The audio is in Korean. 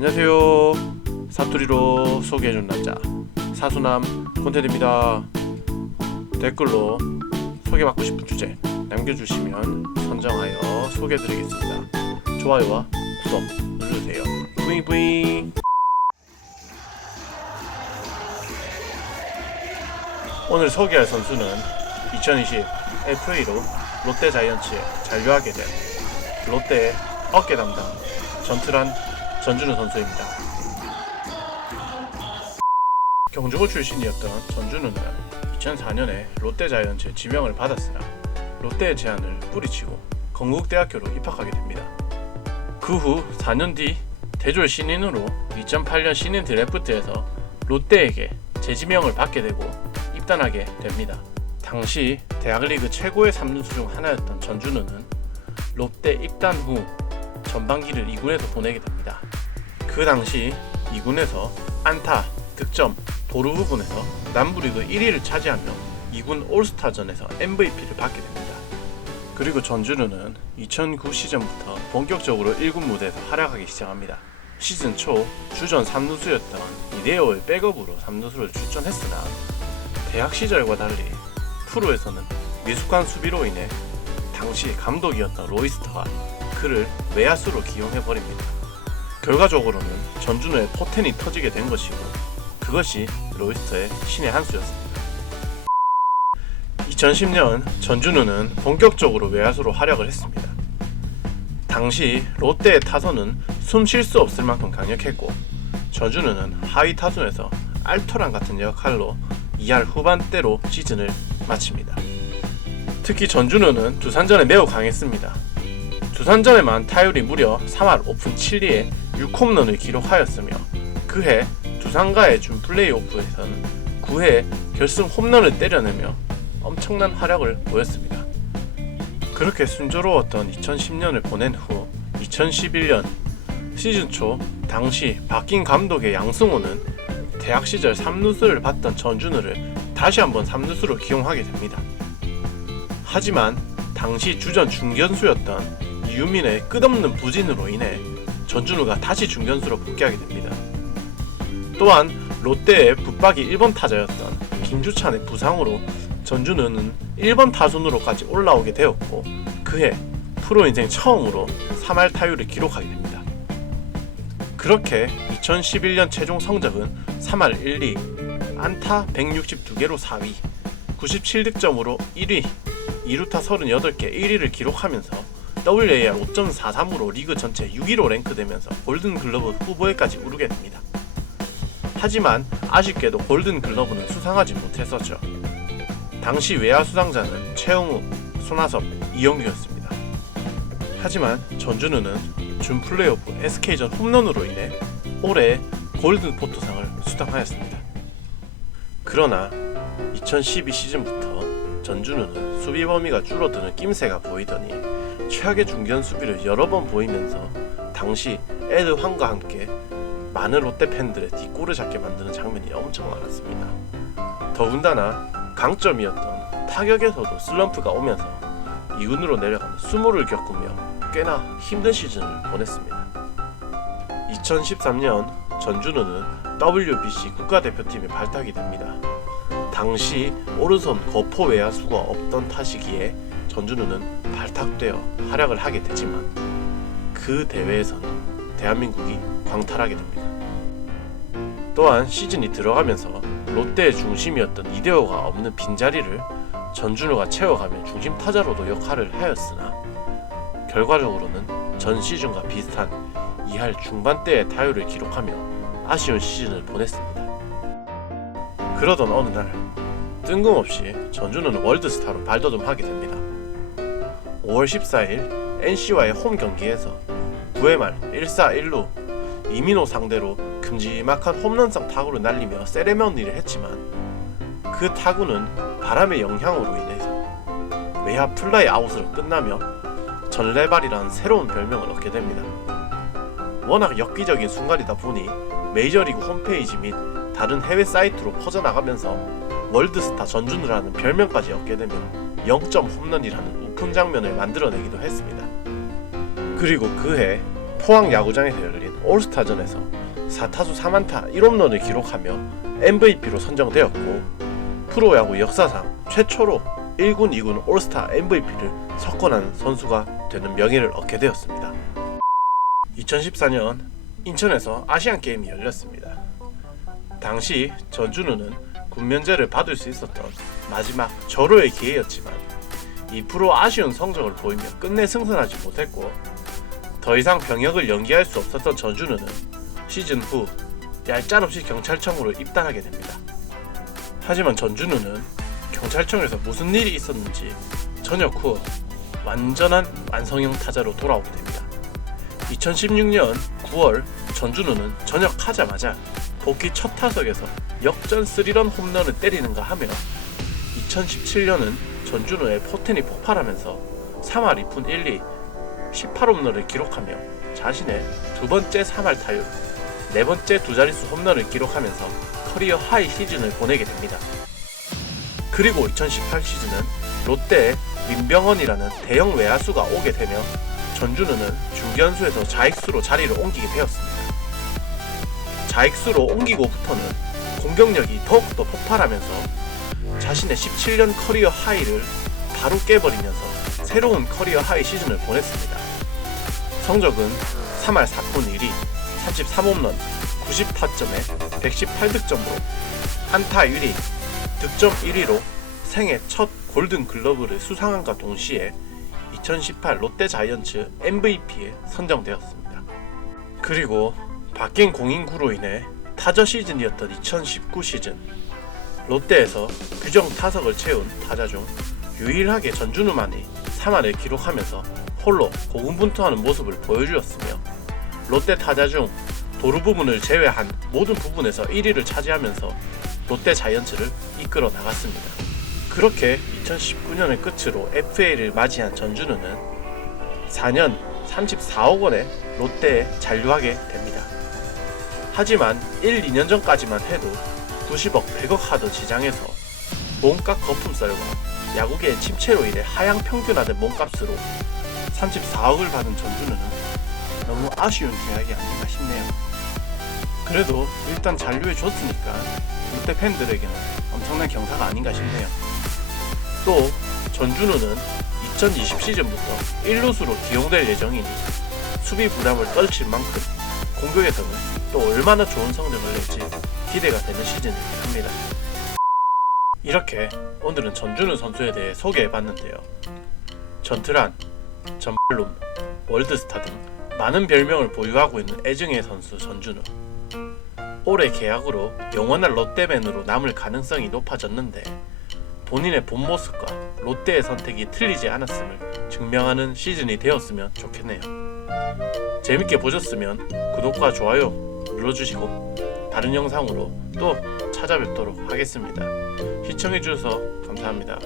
안녕하세요. 사투리로 소개해준 남자 사수남 콘텐츠입니다. 댓글로 소개받고 싶은 주제 남겨주시면 선정하여 소개해드리겠습니다. 좋아요와 구독 눌러주세요. 뿌잉뿌잉. 오늘 소개할 선수는 2020 FA로 롯데 자이언츠에 잔류하게 된 롯데의 어깨 담당 전트란 전준우 선수입니다. 경주고 출신이었던 전준우는 2004년에 롯데 자이언츠의 지명을 받았으나 롯데의 제안을 뿌리치고 건국대학교로 입학하게 됩니다. 그 후 4년 뒤 대졸 신인으로 2008년 신인 드래프트에서 롯데에게 재지명을 받게 되고 입단하게 됩니다. 당시 대학리그 최고의 3루수 중 하나였던 전준우는 롯데 입단 후 전반기를 2군에서 보내게 됩니다. 그 당시 2군에서 안타, 득점, 도루 부분에서 남부리그 1위를 차지하며 2군 올스타전에서 MVP를 받게 됩니다. 그리고 전준우는 2009 시즌부터 본격적으로 1군 무대에서 활약하기 시작합니다. 시즌 초 주전 3루수였던 이대호의 백업으로 3루수를 출전했으나 대학 시절과 달리 프로에서는 미숙한 수비로 인해 당시 감독이었던 로이스터가 그를 외야수로 기용해버립니다. 결과적으로는 전준우의 포텐이 터지게 된 것이고 그것이 로이스터의 신의 한 수였습니다. 2010년 전준우는 본격적으로 외야수로 활약을 했습니다. 당시 롯데의 타선은 숨 쉴 수 없을 만큼 강력했고 전준우는 하위 타순에서 알토란 같은 역할로 2할 후반대로 시즌을 마칩니다. 특히 전준우는 두산전에 매우 강했습니다. 두산전에만 타율이 무려 3할 5푼 7리에 6홈런을 기록하였으며 그해 두산과의 준 플레이오프에서는 9회 결승 홈런을 때려내며 엄청난 활약을 보였습니다. 그렇게 순조로웠던 2010년을 보낸 후 2011년 시즌 초 당시 바뀐 감독의 양승호는 대학 시절 3루수를 봤던 전준우를 다시 한번 3루수로 기용하게 됩니다. 하지만 당시 주전 중견수였던 이유민의 끝없는 부진으로 인해 전준우가 다시 중견수로 복귀하게 됩니다. 또한 롯데의 붙박이 1번 타자였던 김주찬의 부상으로 전준우는 1번 타순으로까지 올라오게 되었고 그해 프로 인생 처음으로 3할 타율을 기록하게 됩니다. 그렇게 2011년 최종 성적은 3할 1리, 안타 162개로 4위, 97득점으로 1위, 2루타 38개 1위를 기록하면서 WAR 5.43으로 리그 전체 6위로 랭크되면서 골든글러브 후보에까지 오르게 됩니다. 하지만 아쉽게도 골든글러브는 수상하지 못했었죠. 당시 외야 수상자는 최영우, 손아섭, 이영규였습니다. 하지만 전준우는 준 플레이오프 SK전 홈런으로 인해 올해 골든포토상을 수상하였습니다. 그러나 2012 시즌부터 전준우는 수비 범위가 줄어드는 낌새가 보이더니 최악의 중견 수비를 여러 번 보이면서 당시 에드 황과 함께 많은 롯데 팬들의 뒷골을 잡게 만드는 장면이 엄청 많았습니다. 더군다나 강점이었던 타격에서도 슬럼프가 오면서 2군으로 내려가는 수모를 겪으며 꽤나 힘든 시즌을 보냈습니다. 2013년 전준우는 WBC 국가대표팀에 발탁이 됩니다. 당시 오른손 거포 외야수가 없던 탓이기에 전준우는 발탁되어 활약을 하게 되지만 그 대회에서는 대한민국이 광탈하게 됩니다. 또한 시즌이 들어가면서 롯데의 중심이었던 이대호가 없는 빈자리를 전준우가 채워가며 중심 타자로도 역할을 하였으나 결과적으로는 전 시즌과 비슷한 2할 중반대의 타율을 기록하며 아쉬운 시즌을 보냈습니다. 그러던 어느 날 뜬금없이 전준우는 월드스타로 발돋움하게 됩니다. 5월 14일 NC와의 홈 경기에서 9회 말 1사 1루 이민호 상대로 큼지막한 홈런성 타구를 날리며 세레머니를 했지만 그 타구는 바람의 영향으로 인해서 외야 플라이 아웃으로 끝나며 전래발이라는 새로운 별명을 얻게 됩니다. 워낙 엽기적인 순간이다 보니 메이저리그 홈페이지 및 다른 해외 사이트로 퍼져나가면서 월드스타 전준우라는 별명까지 얻게 되며 0점 홈런이라는 우픈 장면을 만들어내기도 했습니다. 그리고 그해 포항 야구장에서 열린 올스타전에서 4타수 4안타 1홈런을 기록하며 MVP로 선정되었고 프로야구 역사상 최초로 1군, 2군 올스타 MVP를 석권한 선수가 되는 명예를 얻게 되었습니다. 2014년 인천에서 아시안게임이 열렸습니다. 당시 전준우는 군면제를 받을 수 있었던 마지막 절호의 기회였지만 2% 아쉬운 성적을 보이며 끝내 승선하지 못했고 더 이상 병역을 연기할 수 없었던 전준우는 시즌 후 얄짤없이 경찰청으로 입단하게 됩니다. 하지만 전준우는 경찰청에서 무슨 일이 있었는지 전역 후 완전한 완성형 타자로 돌아오게 됩니다. 2016년 9월 전준우는 전역하자마자 복귀 첫 타석에서 역전 3런 홈런을 때리는가 하며 2017년은 전준우의 포텐이 폭발하면서 3할 2푼 1리 18홈런을 기록하며 자신의 두 번째 3할 타율, 네 번째 두 자릿수 홈런을 기록하면서 커리어 하이 시즌을 보내게 됩니다. 그리고 2018 시즌은 롯데의 민병헌이라는 대형 외야수가 오게 되며 전준우는 중견수에서 좌익수로 자리를 옮기게 되었습니다. 좌익수로 옮기고부터는 공격력이 더욱더 폭발하면서 자신의 17년 커리어 하이를 바로 깨버리면서 새로운 커리어 하이 시즌을 보냈습니다. 성적은 3할 4푼 1리 33홈런 90타점에 118득점으로 안타 1위, 득점 1위로 생애 첫 골든글러브를 수상함과 동시에 2018 롯데자이언츠 MVP에 선정되었습니다. 그리고 바뀐 공인구로 인해 타저 시즌이었던 2019 시즌 롯데에서 규정 타석을 채운 타자 중 유일하게 전준우만이 3할을 기록하면서 홀로 고군분투하는 모습을 보여주었으며 롯데 타자 중 도루 부분을 제외한 모든 부분에서 1위를 차지하면서 롯데 자이언츠를 이끌어 나갔습니다. 그렇게 2019년을 끝으로 FA를 맞이한 전준우는 4년 34억 원에 롯데에 잔류하게 됩니다. 하지만 1, 2년 전까지만 해도 90억, 100억 하던 시장에서 몸값 거품살과 야구계의 침체로 인해 하향 평균화된 몸값으로 34억을 받은 전준우는 너무 아쉬운 계약이 아닌가 싶네요. 그래도 일단 잔류해 줬으니까 롯데 팬들에게는 엄청난 경사가 아닌가 싶네요. 또 전준우는 2020 시즌부터 1루수로 기용될 예정이니 수비 부담을 떨칠 만큼 공격에서는 또 얼마나 좋은 성적을 낼지 기대가 되는 시즌이긴 합니다. 이렇게 오늘은 전준우 선수에 대해 소개해봤는데요. 전트란, 전발룸, 월드스타 등 많은 별명을 보유하고 있는 애증의 선수 전준우. 올해 계약으로 영원한 롯데맨으로 남을 가능성이 높아졌는데 본인의 본 모습과 롯데의 선택이 틀리지 않았음을 증명하는 시즌이 되었으면 좋겠네요. 재밌게 보셨으면 구독과 좋아요 눌러주시고 다른 영상으로 또 찾아뵙도록 하겠습니다. 시청해주셔서 감사합니다.